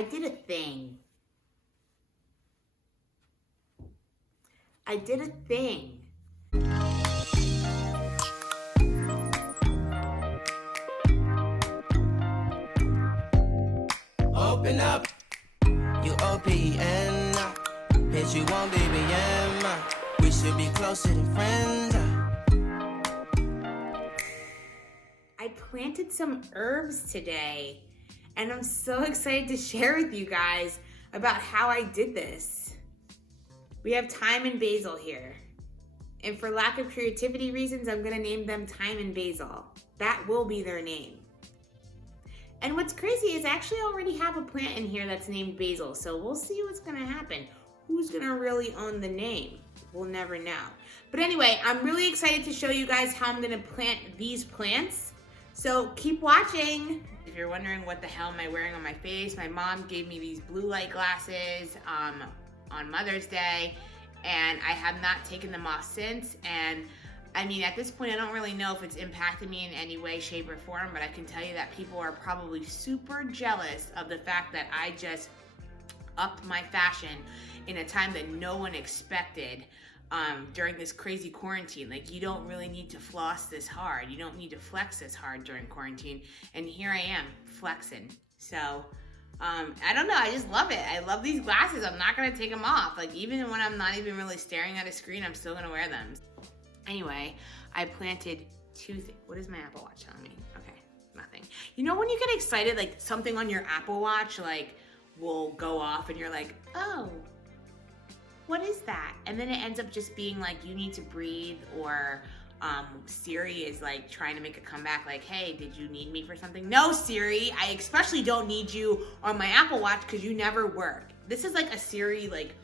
I did a thing. Open up, you OPN. Bitch, you won't BBM. We should be closer than friends. I planted some herbs today, and I'm so excited to share with you guys about how I did this. We have thyme and basil here. And for lack of creativity reasons, I'm gonna name them Thyme and Basil. That will be their name. And what's crazy is I actually already have a plant in here that's named Basil, so we'll see what's gonna happen. Who's gonna really own the name? We'll never know. But anyway, I'm really excited to show you guys how I'm gonna plant these plants. So keep watching. If you're wondering what the hell am I wearing on my face, my mom gave me these blue light glasses on Mother's Day, and I have not taken them off since. And I mean, at this point, I don't really know if it's impacted me in any way, shape, or form, but I can tell you that people are probably super jealous of the fact that I just upped my fashion in a time that no one expected during this crazy quarantine. Like, you don't really need to floss this hard. You don't need to flex this hard during quarantine. And here I am, flexing. So, I don't know, I just love it. I love these glasses. I'm not gonna take them off. Like, even when I'm not even really staring at a screen, I'm still gonna wear them. Anyway, I planted two things. What is my Apple Watch telling me? Okay, nothing. You know when you get excited, like something on your Apple Watch like will go off and you're like, oh, what is that? And then it ends up just being like, you need to breathe, or Siri is like trying to make a comeback like, hey, did you need me for something? No, Siri, I especially don't need you on my Apple Watch because you never work. This is like a Siri like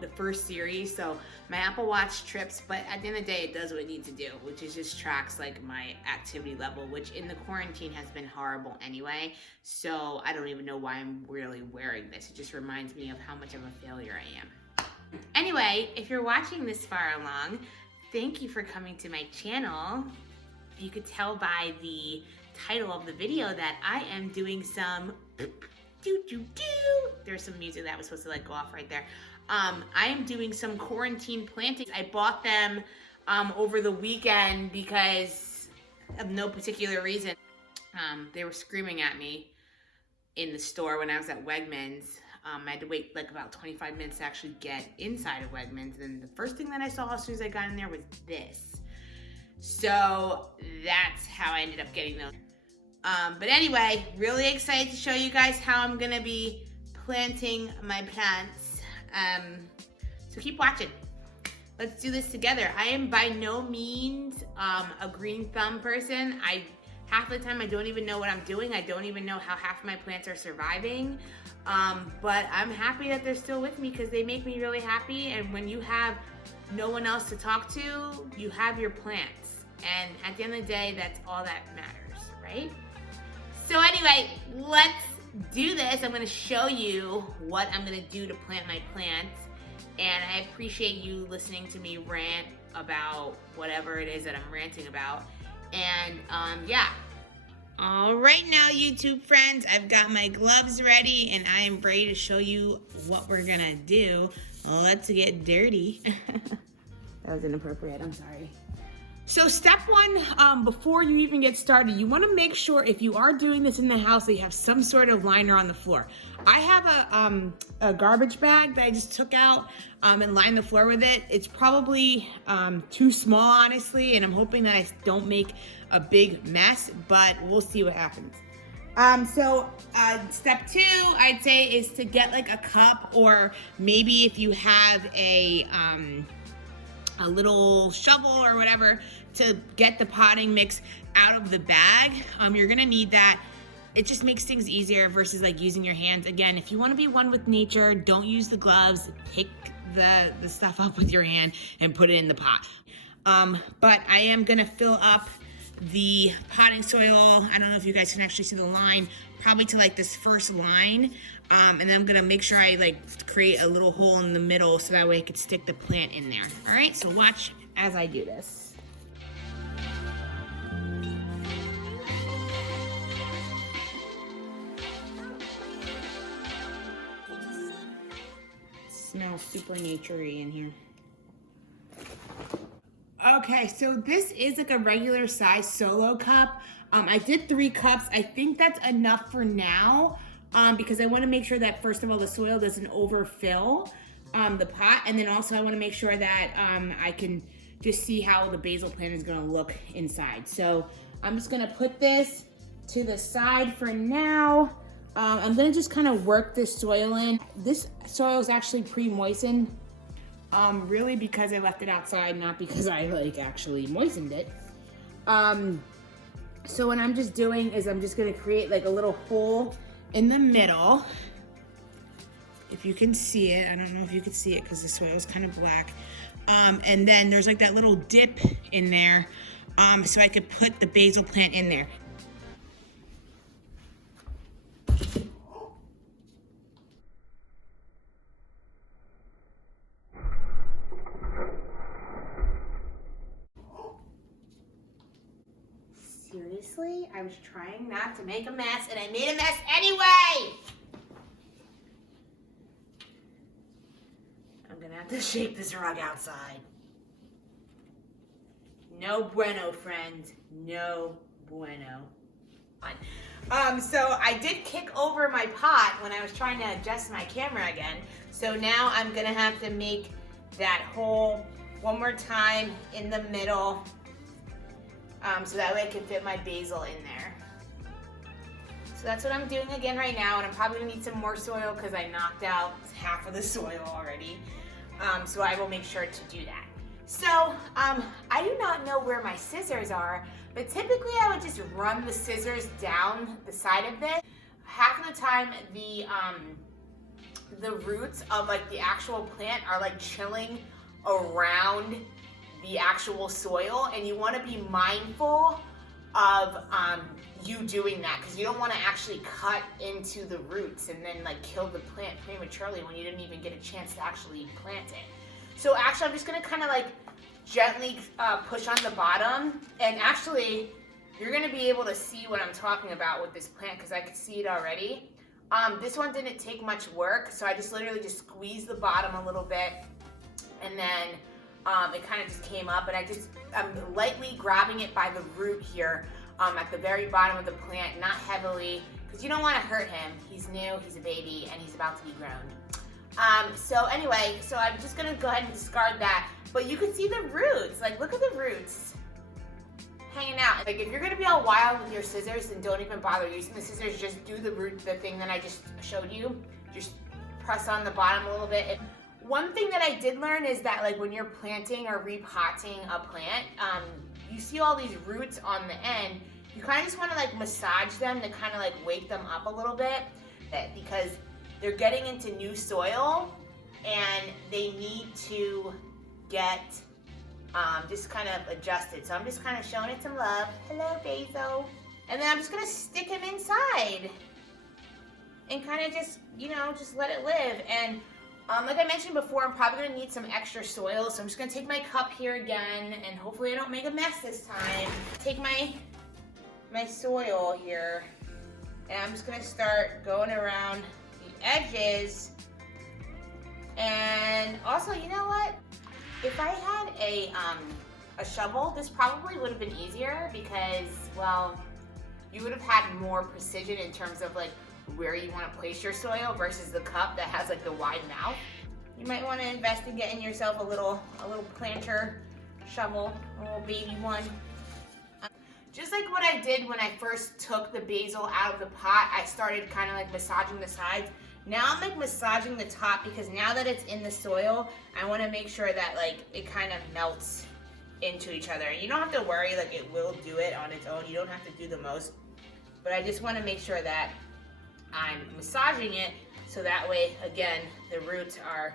the first series, so my Apple Watch trips, but at the end of the day it does what it needs to do, which is just tracks like my activity level, which in the quarantine has been horrible anyway, so I don't even know why I'm really wearing this. It just reminds me of how much of a failure I am. Anyway, if you're watching this far along, thank you for coming to my channel. You could tell by the title of the video that I am doing some there's some music that was supposed to like go off right there. I am doing some quarantine plantings. I bought them over the weekend because of no particular reason. They were screaming at me in the store when I was at Wegmans. I had to wait like about 25 minutes to actually get inside of Wegmans, and the first thing that I saw as soon as I got in there was this. So that's how I ended up getting those. But anyway, really excited to show you guys how I'm gonna be planting my plants. So keep watching. Let's do this together. I am by no means a green thumb person. Half the time I don't even know what I'm doing. I don't even know how half my plants are surviving. But I'm happy that they're still with me because they make me really happy. And when you have no one else to talk to, you have your plants. And at the end of the day, that's all that matters, right? So anyway, let's do this. I'm gonna show you what I'm gonna do to plant my plants. And I appreciate you listening to me rant about whatever it is that I'm ranting about. And yeah. All right now, YouTube friends, I've got my gloves ready and I am ready to show you what we're gonna do. Let's get dirty. That was inappropriate, I'm sorry. So step one, before you even get started, you wanna make sure if you are doing this in the house that you have some sort of liner on the floor. I have a garbage bag that I just took out and lined the floor with it. It's probably too small, honestly, and I'm hoping that I don't make a big mess, but we'll see what happens. So step two, I'd say, is to get like a cup, or maybe if you have a little shovel or whatever to get the potting mix out of the bag. You're gonna need that. It just makes things easier versus like using your hands. Again, if you wanna be one with nature, don't use the gloves. Pick the stuff up with your hand and put it in the pot. But I am gonna fill up the potting soil. I don't know if you guys can actually see the line, probably to like this first line. And then I'm gonna make sure I like create a little hole in the middle so that way I could stick the plant in there. All right, so watch as I do this. smells super naturey in here. Okay, so this is like a regular size solo cup. I did 3 cups. I think that's enough for now because I want to make sure that first of all the soil doesn't overfill the pot, and then also I want to make sure that I can just see how the basil plant is going to look inside. So I'm just going to put this to the side for now. I'm going to just kind of work this soil in. This soil is actually pre-moistened. Really because I left it outside, not because I like actually moistened it. So what I'm just doing is I'm just gonna create like a little hole in the middle. If you can see it, I don't know if you can see it because the soil is kind of black. And then there's like that little dip in there, so I could put the basil plant in there. Seriously? I was trying not to make a mess and I made a mess anyway! I'm gonna have to shape this rug outside. No bueno, friend. No bueno. So I did kick over my pot when I was trying to adjust my camera again. So now I'm gonna have to make that hole one more time in the middle. So that way I can fit my basil in there. So that's what I'm doing again right now, and I'm probably gonna need some more soil because I knocked out half of the soil already. So I will make sure to do that. So I do not know where my scissors are, but typically I would just run the scissors down the side of this. Half of the time the roots of like the actual plant are like chilling around the actual soil, and you want to be mindful of you doing that because you don't want to actually cut into the roots and then like kill the plant prematurely when you didn't even get a chance to actually plant it. So actually I'm just going to kind of like gently push on the bottom, and actually you're going to be able to see what I'm talking about with this plant because I can see it already. This one didn't take much work, so I just literally just squeezed the bottom a little bit, and then it kind of just came up, and I'm lightly grabbing it by the root here at the very bottom of the plant, not heavily, because you don't want to hurt him. He's new, he's a baby, and he's about to be grown. So anyway, so I'm just going to go ahead and discard that, but you can see the roots. Like, look at the roots hanging out. Like, if you're going to be all wild with your scissors, then don't even bother using the scissors. Just do the thing that I just showed you. Just press on the bottom a little bit. One thing that I did learn is that like when you're planting or repotting a plant, you see all these roots on the end. You kind of just want to like massage them to kind of like wake them up a little bit, because they're getting into new soil and they need to get just kind of adjusted. So I'm just kind of showing it some love. Hello, Basil. And then I'm just going to stick him inside and kind of just, just let it live. And like I mentioned before, I'm probably going to need some extra soil, so I'm just going to take my cup here again, and hopefully I don't make a mess this time. Take my soil here, and I'm just going to start going around the edges. And also, you know what? If I had a shovel, this probably would have been easier because, well, you would have had more precision in terms of like where you want to place your soil versus the cup that has like the wide mouth. You might want to invest in getting yourself a little planter shovel, a little baby one. Just like what I did when I first took the basil out of the pot, I started kind of like massaging the sides. Now I'm like massaging the top because now that it's in the soil, I want to make sure that like it kind of melts into each other. You don't have to worry, like it will do it on its own. You don't have to do the most, but I just want to make sure that I'm massaging it so that way, again, the roots are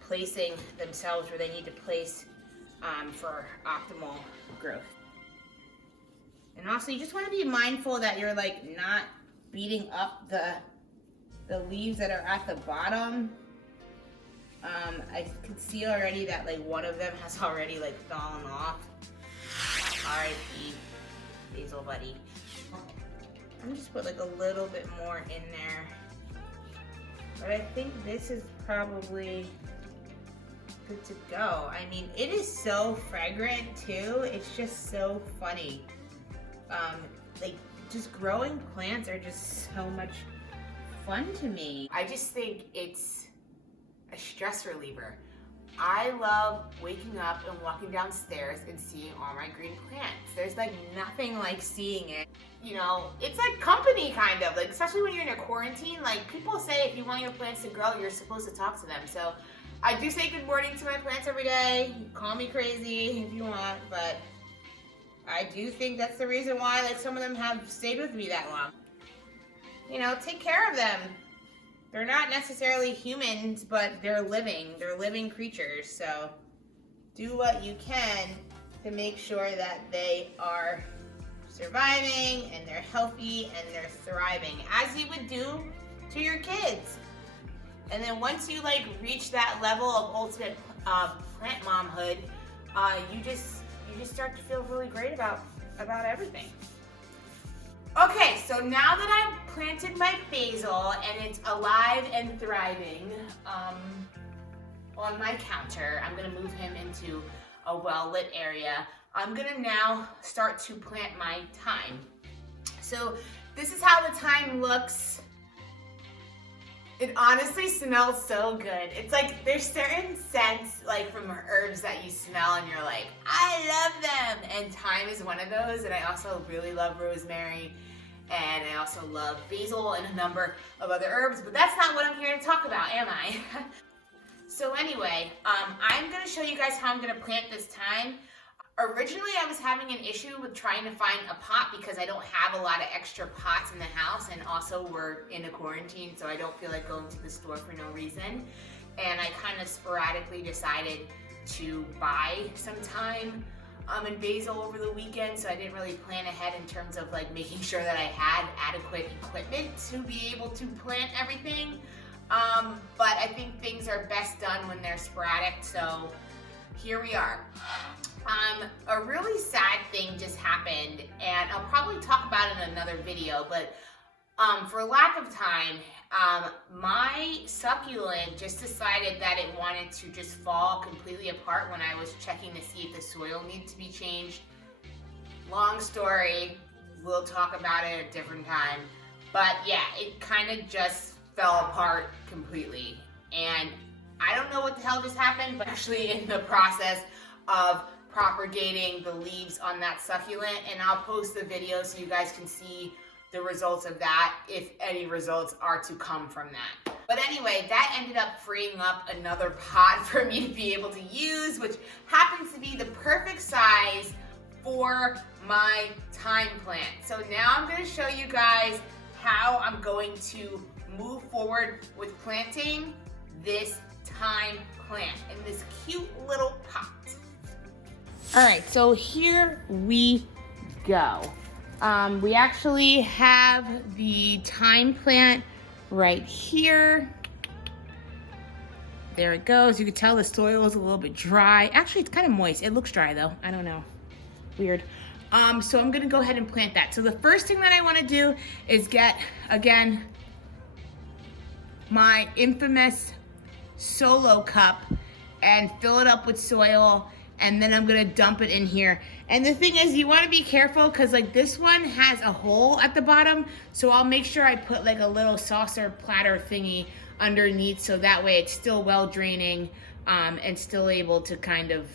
placing themselves where they need to place for optimal growth. And also, you just want to be mindful that you're like not beating up the leaves that are at the bottom. I can see already that like one of them has already like fallen off. R.I.P. Basil buddy. I'm just put like a little bit more in there. But I think this is probably good to go. I mean, it is so fragrant too. It's just so funny. Like, just growing plants are just so much fun to me. I just think it's a stress reliever. I love waking up and walking downstairs and seeing all my green plants. There's like nothing like seeing it. You know, it's like company kind of, like especially when you're in a quarantine. Like people say if you want your plants to grow, you're supposed to talk to them. So I do say good morning to my plants every day. Call me crazy if you want, but I do think that's the reason why like some of them have stayed with me that long. You know, take care of them. They're not necessarily humans, but they're living creatures. So do what you can to make sure that they are surviving and they're healthy and they're thriving, as you would do to your kids. And then once you like reach that level of ultimate plant momhood, you just start to feel really great about everything. Okay, so now that I've planted my basil and it's alive and thriving on my counter, I'm gonna move him into a well-lit area. I'm gonna now start to plant my thyme. So this is how the thyme looks. It honestly smells so good. It's like there's certain scents like from herbs that you smell and you're like, I love them. And thyme is one of those. And I also really love rosemary. And I also love basil and a number of other herbs. But that's not what I'm here to talk about, am I? So anyway, I'm gonna show you guys how I'm gonna plant this thyme. Originally, I was having an issue with trying to find a pot because I don't have a lot of extra pots in the house, and also we're in a quarantine, so I don't feel like going to the store for no reason. And I kind of sporadically decided to buy some thyme and basil over the weekend, so I didn't really plan ahead in terms of like making sure that I had adequate equipment to be able to plant everything. But I think things are best done when they're sporadic, so here we are. A really sad thing just happened, and I'll probably talk about it in another video, but for lack of time, my succulent just decided that it wanted to just fall completely apart when I was checking to see if the soil needed to be changed. Long story, we'll talk about it at a different time, but yeah, it kind of just fell apart completely, and I don't know what the hell just happened, but actually in the process of propagating the leaves on that succulent, and I'll post the video so you guys can see the results of that, if any results are to come from that. But anyway, that ended up freeing up another pot for me to be able to use, which happens to be the perfect size for my thyme plant. So now I'm going to show you guys how I'm going to move forward with planting this thyme plant in this cute little pot. All right, so here we go. We actually have the thyme plant right here. There it goes. You can tell the soil is a little bit dry. Actually, it's kind of moist. It looks dry though. I don't know. Weird. So I'm gonna go ahead and plant that. So the first thing that I wanna do is get, again, my infamous solo cup and fill it up with soil, and then I'm gonna dump it in here. And the thing is, you wanna be careful because like this one has a hole at the bottom, so I'll make sure I put like a little saucer platter thingy underneath so that way it's still well draining and still able to kind of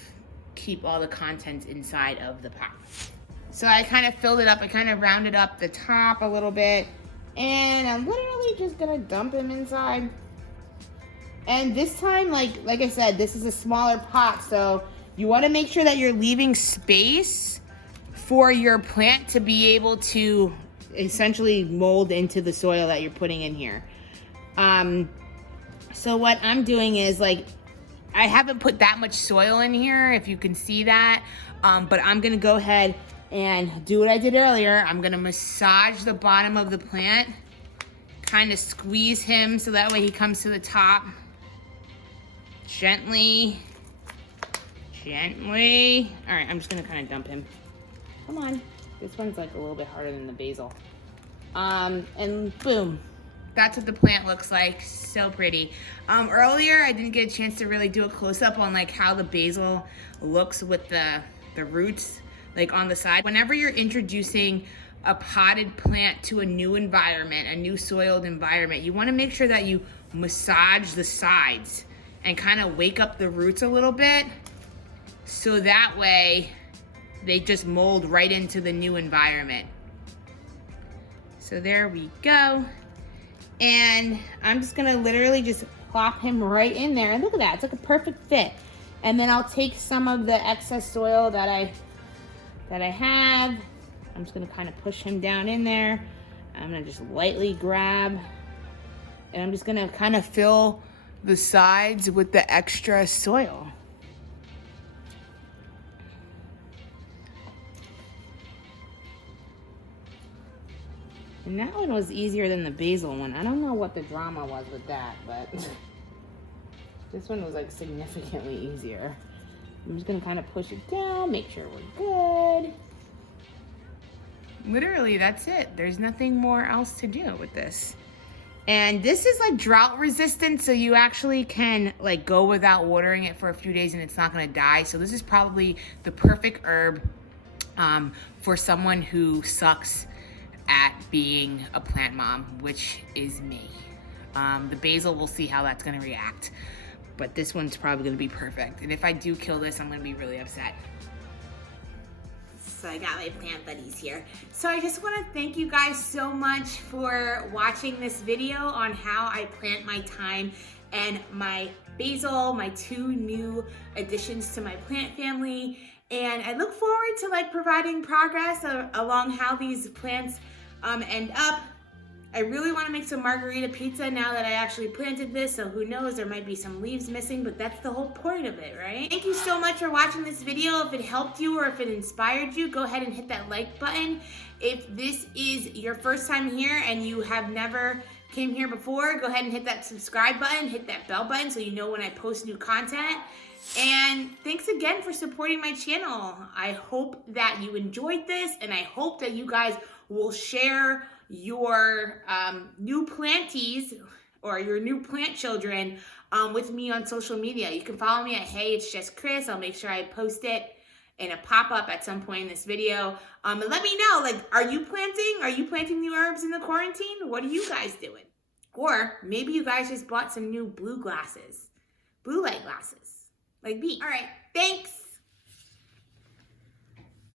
keep all the contents inside of the pot. So I kind of filled it up, I kind of rounded up the top a little bit, and I'm literally just gonna dump him inside. And this time, like I said, this is a smaller pot, so you want to make sure that you're leaving space for your plant to be able to essentially mold into the soil that you're putting in here. So what I'm doing is like, I haven't put that much soil in here, if you can see that, but I'm gonna go ahead and do what I did earlier. I'm gonna massage the bottom of the plant, kind of squeeze him so that way he comes to the top. Gently. All right, I'm just gonna kind of dump him. Come on. This one's like a little bit harder than the basil. And boom, That's what the plant looks like. So pretty. Earlier, I didn't get a chance to really do a close-up on like how the basil looks with the roots like on the side. Whenever you're introducing a potted plant to a new environment, a new soiled environment, you want to make sure that you massage the sides and kind of wake up the roots a little bit, so that way they just mold right into the new environment. So there we go. And I'm just gonna literally just plop him right in there. And look at that, it's like a perfect fit. And then I'll take some of the excess soil that I have. I'm just gonna kind of push him down in there. I'm gonna just lightly grab, and I'm just gonna kind of fill the sides with the extra soil. And that one was easier than the basil one. I don't know what the drama was with that, but this one was like significantly easier. I'm just gonna kind of push it down, make sure we're good. Literally, that's it. There's nothing more else to do with this. And this is like drought resistant, so you actually can like go without watering it for a few days and it's not gonna die. So this is probably the perfect herb for someone who sucks at being a plant mom, which is me. The basil, we'll see how that's gonna react, but this one's probably gonna be perfect. And if I do kill this, I'm gonna be really upset. So I got my plant buddies here. So I just want to thank you guys so much for watching this video on how I plant my thyme and my basil, my 2 new additions to my plant family. And I look forward to like providing progress along how these plants end up. I really want to make some margarita pizza now that I actually planted this, so who knows, there might be some leaves missing, but that's the whole point of it, right? Thank you so much for watching this video. If it helped you or if it inspired you, go ahead and hit that like button. If this is your first time here and you have never came here before, go ahead and hit that subscribe button, hit that bell button so you know when I post new content. And thanks again for supporting my channel. I hope that you enjoyed this, and I hope that you guys will share your new planties or your new plant children with me on social media. You can follow me at Hey It's Just Chris. I'll make sure I post it in a pop-up at some point in this video. And let me know, like, are you planting new herbs in the quarantine? What are you guys doing? Or maybe you guys just bought some new blue light glasses like me. All right, thanks.